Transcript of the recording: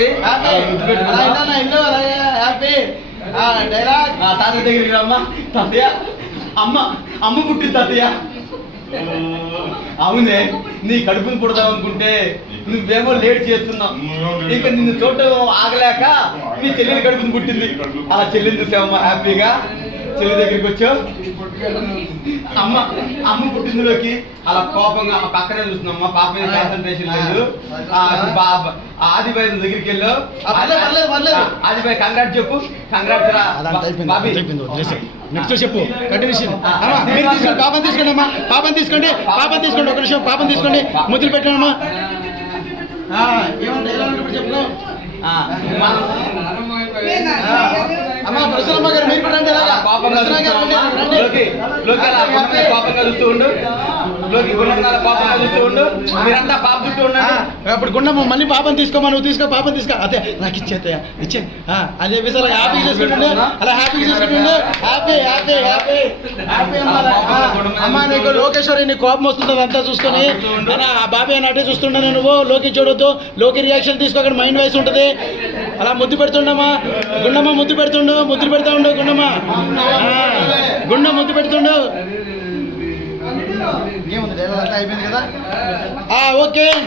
Happy happy dialogue తాతయ్య దగ్గరికి రమ్మా తాతయ్య అమ్మ పుట్టింది తాతయ్య అవునే నీ కడుపుని పుడదాం అనుకుంటే నువ్వేమో లేట్ చేస్తున్నావు ఇంకా నిన్ను చూడటం ఆగలేక నీ చెల్లిని కడుపుని పుట్టింది అలా చెల్లిని చూసావమ్మా హ్యాపీగా చెల్లి దగ్గరికి వచ్చావు అమ్మ పుట్టిందిలోకి అలా కోపంగా అమ్మ పక్కనే చూస్తున్నామ్మా పాప మీద కాన్సన్ట్రేషన్ లేదు ఆదిబాయ్ దగ్గరికి వెళ్ళావు ఆదిబాయ్ కంగ్రాట్స్ చెప్పు కంగ్రాట్స్ రా బాబీ నెక్స్ట్ చెప్పు కంటిన్యూషన్ మీరు తీసుకోండి పాపం తీసుకోండి అమ్మా పాపం తీసుకోండి ఒక నిమిషం పాపం తీసుకోండి ముద్దులు పెట్టానమ్మా ఏమన్నా చెప్పుకో అమ్మా ప్రసన్నమ్మ గారు మీరు కూడా రండి కోపంగా చూస్తూ ఉండు కోపంగా చూస్తూ ఉండు మీరంతా పాప చుట్టూ ఉండండి. అప్పుడు గుండమ్మ మళ్ళీ పాపం తీసుకోమా నువ్వు తీసుకో పాపం తీసుకో అదే నాకు ఇచ్చే అదే విషయాలు హ్యాపీ చేసుకుంటుండే అలా హ్యాపీ చేసుకుంటుండే హ్యాపీ హ్యాపీ హ్యాపీ హ్యాపీ అమ్మా నీకు లోకేశ్వరి నీ కోపం వస్తుంది అంతా చూసుకొని ఆ బాబాయ్ అని అటే చూస్తుండే నువ్వు లోకి చూడొద్దు లోకి రియాక్షన్ తీసుకోక మైండ్ వైస్ ఉంటుంది అలా ముద్దు పెడుతుండమ్మా గుండమ్మ ముద్దు ముద్దులు పెడతా ఉండు గుండమ్మ ముద్దు పెడుతుండు ఏముంది అయిపోయింది కదా ఓకే